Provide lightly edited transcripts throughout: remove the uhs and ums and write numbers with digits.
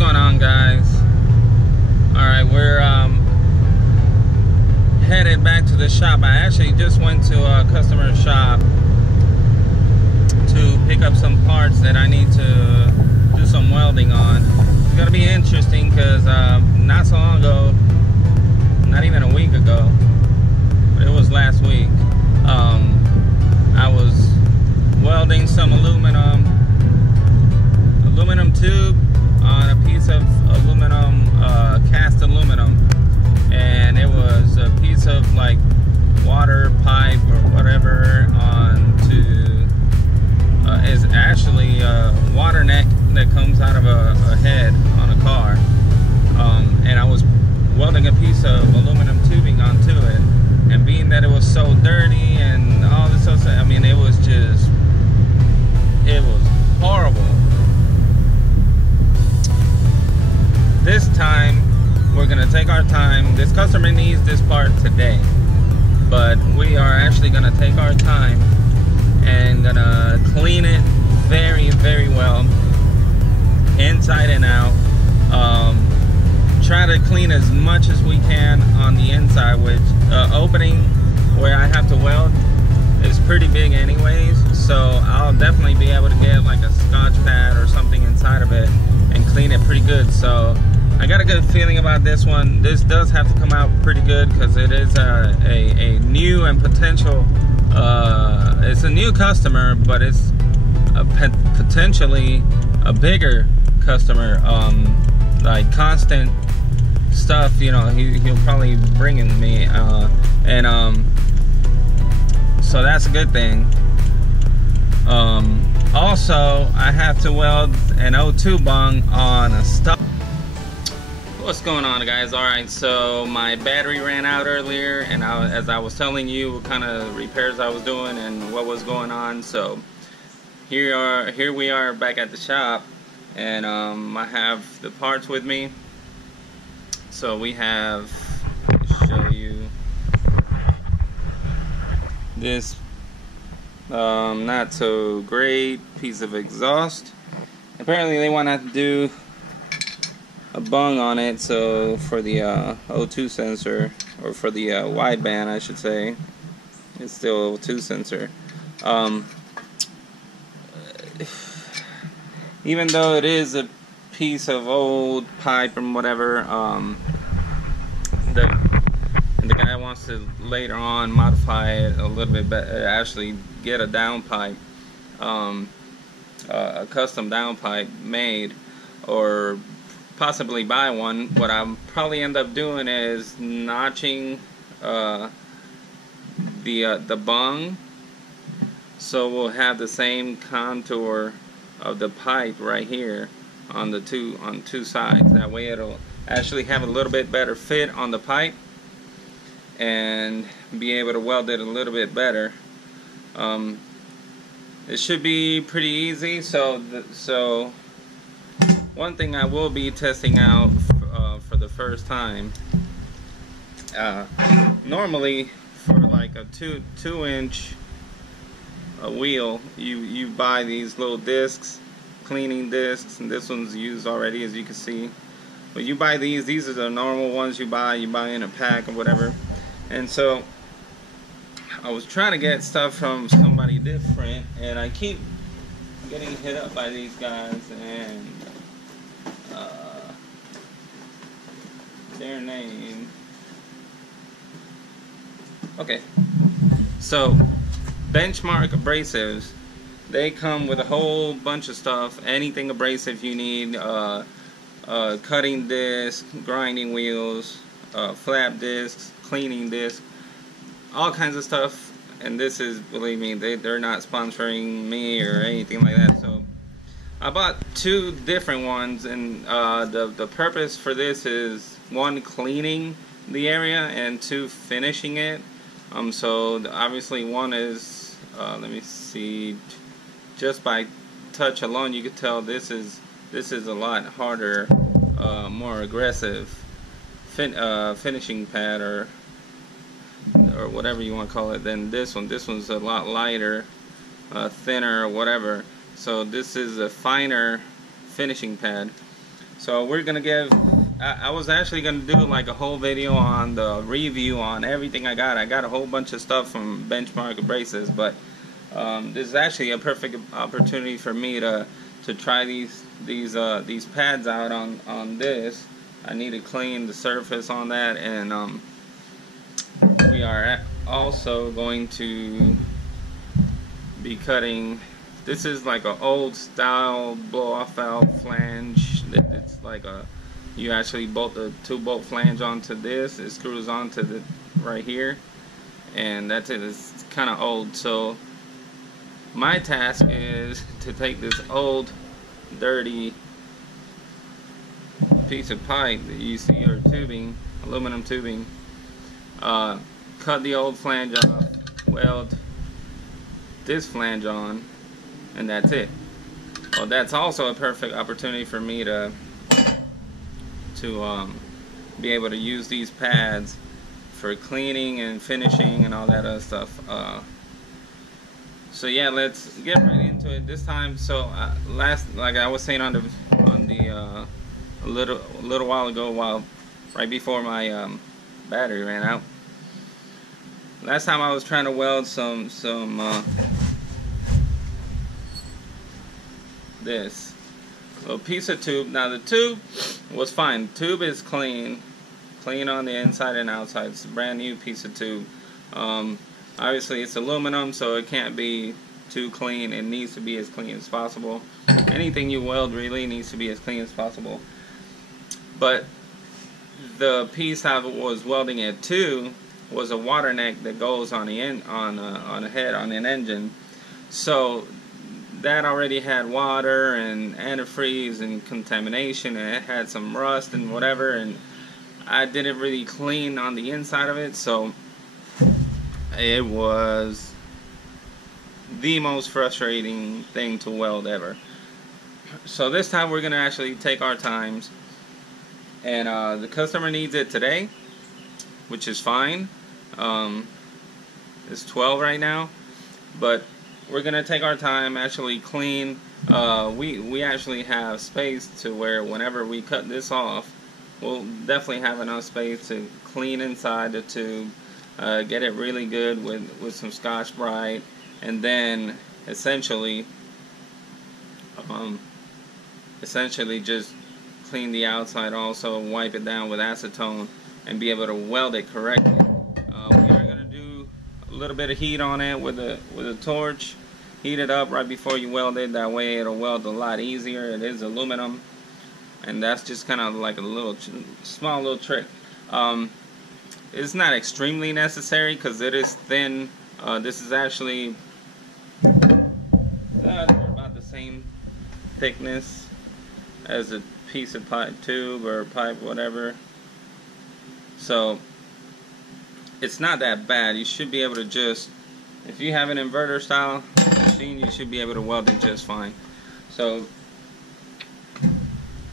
going on, guys? Alright, we're headed back to the shop. I actually just went to a customer shop to pick up some parts that I need to do some welding on. It's gonna be interesting because not so long ago, not even a week ago, but it was last week, I was welding some aluminum tube on a piece of aluminum, cast aluminum, and it was a piece of like water pipe or whatever onto is actually a water neck that comes out of a head on a car, and I was welding a piece of aluminum tubing onto it, and being that it was so dirty and all this stuff, I mean, it was horrible. This time we're gonna take our time. This customer needs this part today, but we are actually gonna take our time and gonna clean it very, very well, inside and out. Try to clean as much as we can on the inside, which opening where I have to weld is pretty big anyways, so I'll definitely be able to get like a Scotch pad or something inside of it and clean it pretty good. So I got a good feeling about this one. This does have to come out pretty good because it is a new and potential, it's a new customer, but it's potentially a bigger customer, like constant stuff, you know, he'll probably bring in me, so that's a good thing. Also, I have to weld an O2 bung on a stop. What's going on, guys? Alright, so my battery ran out earlier, and as I was telling you what kind of repairs I was doing and what was going on, so here we are back at the shop, and I have the parts with me. So we have, let me show you this not so great piece of exhaust. Apparently they want to do a bung on it, so for the O2 sensor, or for the wideband I should say, it's still O2 sensor. Even though it is a piece of old pipe and whatever, the guy wants to later on modify it a little bit better, actually get a downpipe, a custom downpipe made, or possibly buy one. What I'll probably end up doing is notching the bung, so we'll have the same contour of the pipe right here on two sides. That way it'll actually have a little bit better fit on the pipe and be able to weld it a little bit better. It should be pretty easy. So one thing I will be testing out for the first time, normally for like a 2-inch wheel, you buy these little discs, cleaning discs, and this one's used already, as you can see. But you buy these are the normal ones you buy in a pack or whatever. And so I was trying to get stuff from somebody different, and I keep getting hit up by these guys, and their name, okay, so Benchmark abrasives, they come with a whole bunch of stuff, anything abrasive you need, cutting discs, grinding wheels, flap discs, cleaning discs, all kinds of stuff. And this is, believe me, they're not sponsoring me or anything like that. So I bought 2 different ones, and the purpose for this is 1, cleaning the area, and 2, finishing it. So obviously 1 is, let me see, just by touch alone you could tell this is a lot harder, more aggressive finishing pad, or whatever you want to call it, than this one. This one's a lot lighter, thinner, or whatever. So this is a finer finishing pad. So we're gonna give. I was actually gonna do like a whole video on the review on everything I got. I got a whole bunch of stuff from Benchmark Abrasives, but this is actually a perfect opportunity for me to try these pads out on this. I need to clean the surface on that, and we are also going to be cutting. This is like an old style blow off valve flange. It's like you actually bolt the 2-bolt flange onto this. It screws onto the right here, and that's it. It's kind of old. So my task is to take this old dirty piece of pipe that you see, or tubing, aluminum tubing, cut the old flange off, weld this flange on, and that's it. Well, that's also a perfect opportunity for me to be able to use these pads for cleaning and finishing and all that other stuff. So yeah, let's get right into it this time. So like I was saying on the a little while ago, right before my battery ran out. Last time I was trying to weld this little piece of tube. Now the tube was fine. The tube is clean on the inside and outside. It's a brand new piece of tube. Obviously it's aluminum, so it can't be too clean. It needs to be as clean as possible. Anything you weld really needs to be as clean as possible. But the piece I was welding it to was a water neck that goes on the end, on a head on an engine. So that already had water and antifreeze and contamination, and it had some rust and whatever, and I didn't really clean on the inside of it, so it was the most frustrating thing to weld ever. So this time we're gonna actually take our times, and the customer needs it today, which is fine. It's 12 right now, but we're gonna take our time, actually clean. We actually have space to where whenever we cut this off, we'll definitely have enough space to clean inside the tube, get it really good with some Scotch-Brite, and then essentially just clean the outside also, wipe it down with acetone, and be able to weld it correctly. We are gonna do a little bit of heat on it with a torch. Heat it up right before you weld it. That way it'll weld a lot easier. It is aluminum, and that's just kind of like a small little trick. It's not extremely necessary because it is thin. This is actually about the same thickness as a piece of pipe, tube or pipe, whatever. So it's not that bad. You should be able to just, if you have an inverter style machine, you should be able to weld it just fine. So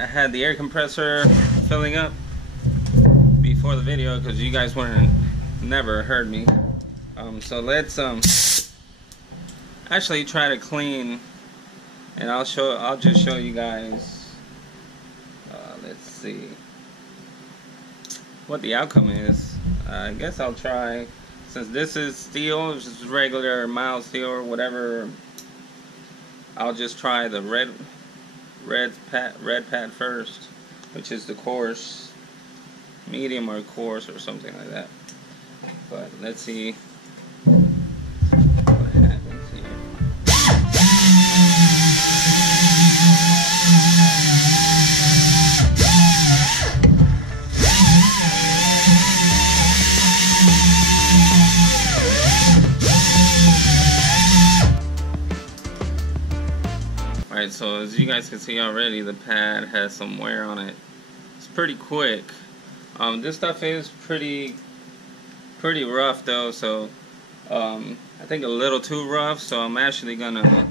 I had the air compressor filling up before the video because you guys never heard me. So let's actually try to clean, and I'll just show you guys. Let's see what the outcome is. I guess I'll try, since this is steel, it's just regular mild steel or whatever. I'll just try the red pad first, which is the coarse, medium or coarse or something like that. But let's see what happens here. Alright, so as you guys can see already, the pad has some wear on it. It's pretty quick. This stuff is pretty rough though, so I think a little too rough, so I'm actually gonna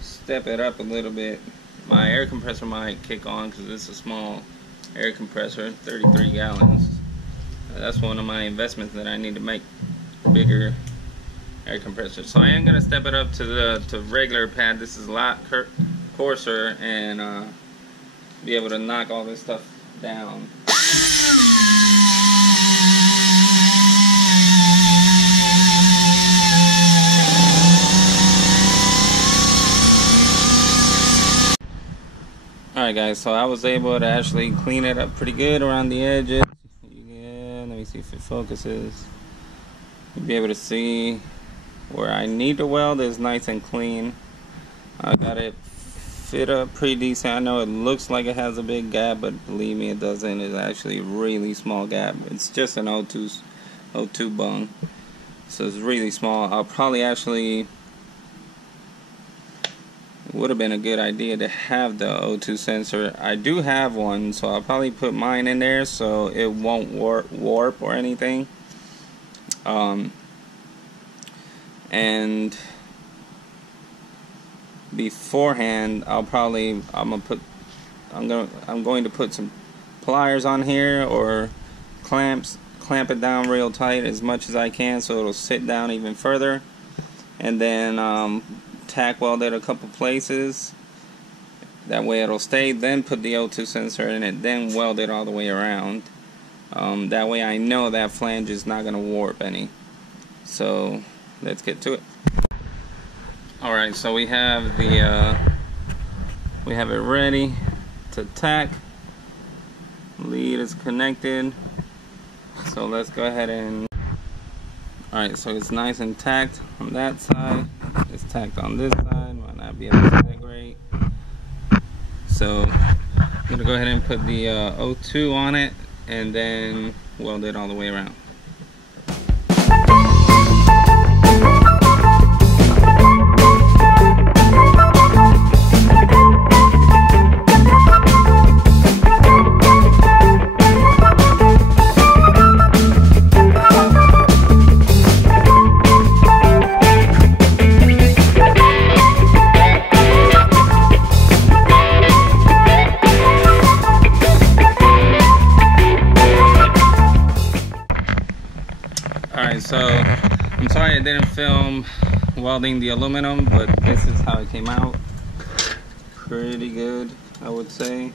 step it up a little bit. My air compressor might kick on because it's a small air compressor, 33 gallons. That's one of my investments that I need to make, bigger air compressor. So I am gonna step it up to regular pad. This is a lot coarser, and be able to knock all this stuff down. Alright guys, so I was able to actually clean it up pretty good around the edges. Yeah, let me see if it focuses. You'll be able to see where I need to weld is nice and clean. I got it fit up pretty decent. I know it looks like it has a big gap, but believe me, it doesn't. It's actually a really small gap. It's just an O2 bung, so it's really small. I'll probably actually, it would have been a good idea to have the O2 sensor. I do have one, so I'll probably put mine in there so it won't warp or anything. And beforehand, I'm going to put some pliers on here or clamp it down real tight as much as I can so it'll sit down even further, and then tack weld it a couple places. That way it'll stay, then put the O2 sensor in it, then weld it all the way around. That way I know that flange is not going to warp any. So let's get to it. Alright, so we have it ready to tack. Lead is connected. So let's go ahead and, alright, so it's nice and tacked on that side. It's tacked on this side. Might not be able to see that great. So I'm gonna go ahead and put the O2 on it and then weld it all the way around. Alright, so I'm sorry I didn't film welding the aluminum, but this is how it came out. Pretty good, I would say.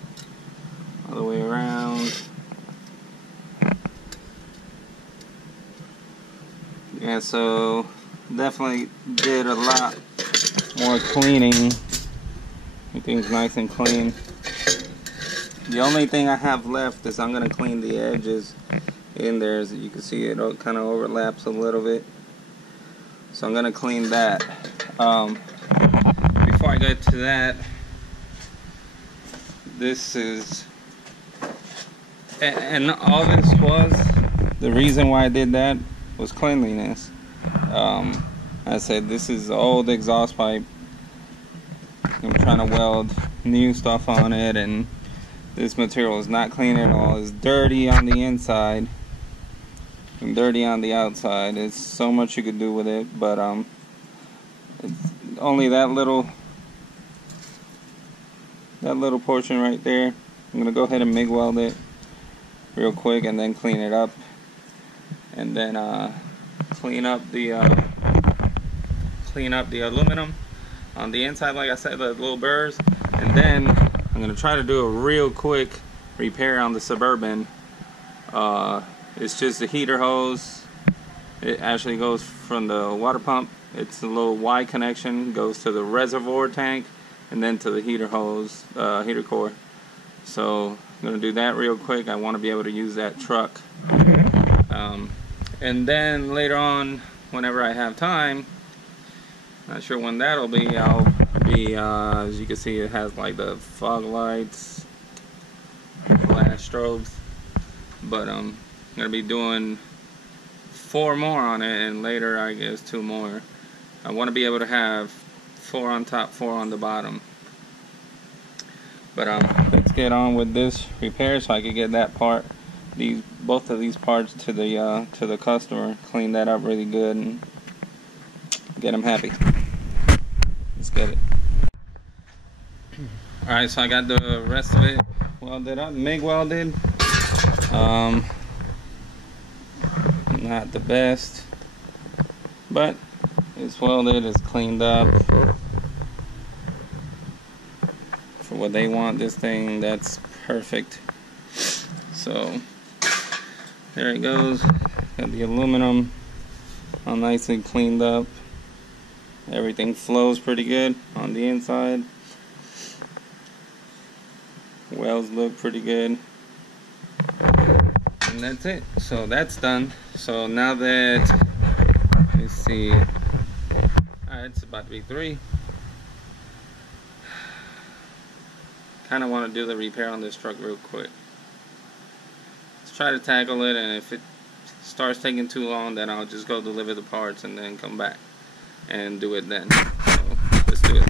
All the way around. Yeah, so definitely did a lot more cleaning. Everything's nice and clean. The only thing I have left is I'm going to clean the edges in there. As you can see, it kind of overlaps a little bit, so I'm going to clean that. Before I get to that, this is, and all this was, the reason why I did that was cleanliness. I said this is old exhaust pipe. I'm trying to weld new stuff on it, and this material is not clean at all. It's dirty on the inside and dirty on the outside. It's so much you could do with it, but it's only that little portion right there. I'm gonna go ahead and MIG weld it real quick and then clean it up, and then clean up the aluminum on the inside, like I said, the little burrs, and then I'm gonna try to do a real quick repair on the Suburban. It's just a heater hose. It actually goes from the water pump. It's a little Y connection, goes to the reservoir tank, and then to the heater hose, heater core. So I'm gonna do that real quick. I want to be able to use that truck. And then later on, whenever I have time, not sure when that'll be, I'll be, as you can see, it has like the fog lights, flash strobes, but I'm gonna be doing 4 more on it, and later I guess 2 more. I want to be able to have 4 on top, 4 on the bottom. But let's get on with this repair so I can get that part, both of these parts to the customer, clean that up really good and get them happy. Let's get it. Alright, so I got the rest of it welded up, MIG welded. Not the best, but it's welded, it's cleaned up for for what they want. This thing, that's perfect. So there it goes. Got the aluminum all nicely cleaned up. Everything flows pretty good on the inside. Welds look pretty good. And that's it. So that's done. So now that, let's see, alright, it's about to be 3. Kind of want to do the repair on this truck real quick. Let's try to tackle it, and if it starts taking too long, then I'll just go deliver the parts and then come back and do it then. So let's do it.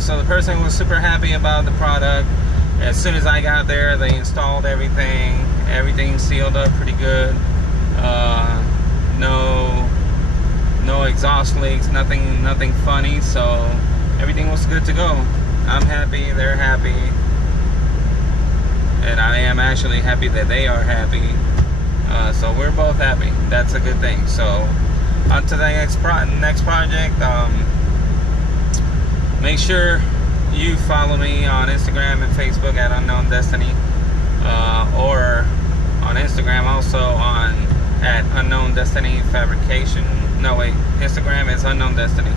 So the person was super happy about the product. As soon as I got there, they installed everything. Everything sealed up pretty good. No exhaust leaks, nothing funny. So everything was good to go. I'm happy, they're happy, and I am actually happy that they are happy. So we're both happy. That's a good thing. So on to the next project. Make sure you follow me on Instagram and Facebook at Unknown Destiny, or on Instagram also at Unknown Destiny Fabrication. No wait, Instagram is Unknown Destiny.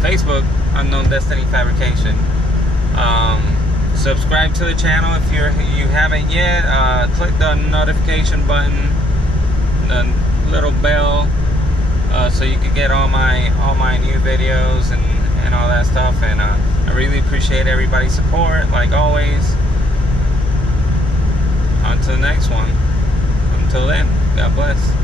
Facebook, Unknown Destiny Fabrication. Subscribe to the channel if you haven't yet. Click the notification button, the little bell, so you can get all my new videos and all that stuff. And I really appreciate everybody's support, like always. On to the next one. Until then. God bless.